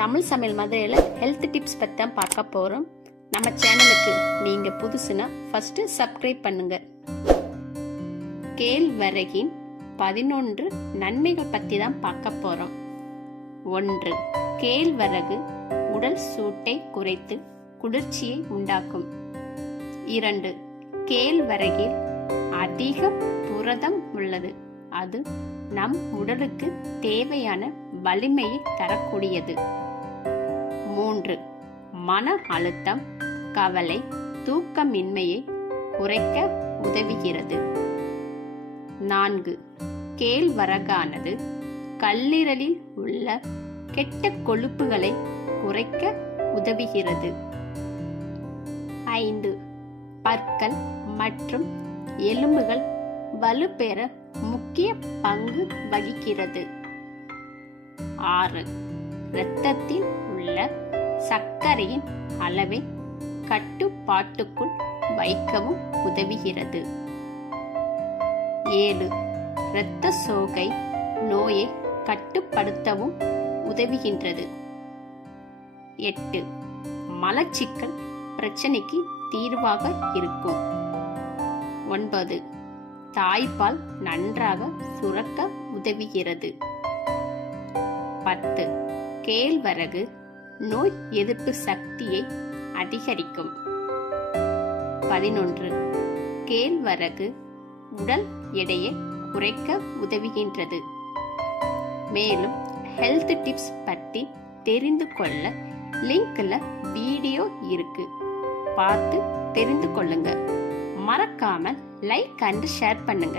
தமிழ் சமையல் மதுரையில் health tips பற்றி தான் பார்க்க போகிறோம். நம்ம சேனலுக்கு நீங்கள் புதுசுனா ஃபஸ்ட்டு சப்ஸ்கிரைப் பண்ணுங்க. கேழ்வரகின் 11 நன்மைகள் பற்றி தான் பார்க்க போகிறோம். 1. கேழ்வரகு உடல் சூட்டை குறைத்து குளிர்ச்சியை உண்டாக்கும். 2. கேழ்வரகில் அதிக புரதம் உள்ளது. அது நம் உடலுக்கு தேவையான வலிமையை தரக்கூடியது. 3. மன அழுத்தம், கவலை, தூக்கமின்மையை குறைக்க உதவுகிறது. 4. கேழ்வரகானது கல்லீரலில் உள்ள கெட்ட கொழுப்புகளை குறைக்க உதவுகிறது. 5. பற்கள் மற்றும் எலும்புகள் வலுப்பெற முக்கிய பங்கு வகிக்கிறது. 6. இரத்தத்தில் உள்ள சர்க்கரையின் அளவை கட்டுப்பாட்டுக்குள் வைக்கவும் உதவுகிறது. 7. இரத்த சோகை நோயை கட்டுப்படுத்தவும் உதவுகின்றது. 8. மலச்சிக்கல் பிரச்சனைக்கு தீர்வாக இருக்கும். 9. தாய்ப்பால் நன்றாக சுரக்க உதவுகிறது. 10. கேழ்வரகு நோய் எதிர்ப்பு சக்தியை அதிகரிக்கும். 11. கேழ்வரகு உடல் எடையை குறைக்க உதவுகின்றது. மேலும் ஹெல்த் டிப்ஸ் பற்றி தெரிந்து கொள்ள லிங்க்ல வீடியோ இருக்கு, பார்த்து தெரிந்து கொள்ளுங்க. மறக்காம லைக் அண்ட் ஷேர் பண்ணுங்க.